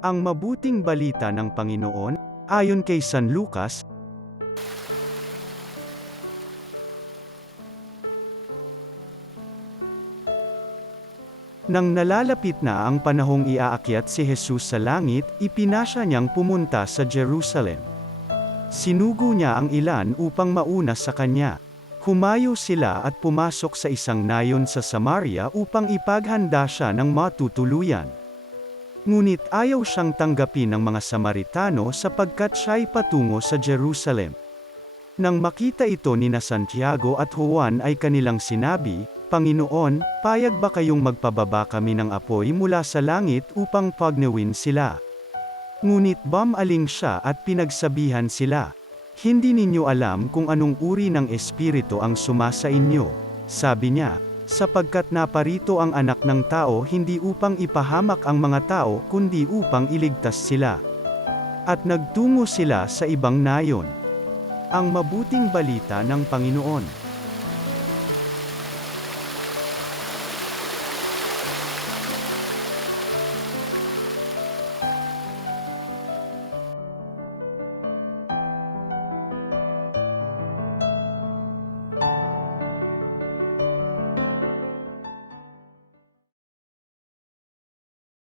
Ang mabuting balita ng Panginoon, ayon kay San Lucas. Nang nalalapit na ang panahong iaakyat si Jesus sa langit, ipinasya niyang pumunta sa Jerusalem. Sinugo niya ang ilan upang mauna sa kanya. Humayo sila at pumasok sa isang nayon sa Samaria upang ipaghanda siya ng matutuluyan. Ngunit ayaw siyang tanggapin ng mga Samaritano sapagkat siya'y patungo sa Jerusalem. Nang makita ito nina Santiago at Juan ay kanilang sinabi, "Panginoon, payag ba kayong magpababa kami ng apoy mula sa langit upang pagnawin sila?" Ngunit bumaling siya at pinagsabihan sila, "Hindi ninyo alam kung anong uri ng espiritu ang sumasa inyo," sabi niya, "sapagkat naparito ang Anak ng Tao hindi upang ipahamak ang mga tao kundi upang iligtas sila." At nagtungo sila sa ibang nayon. Ang mabuting balita ng Panginoon.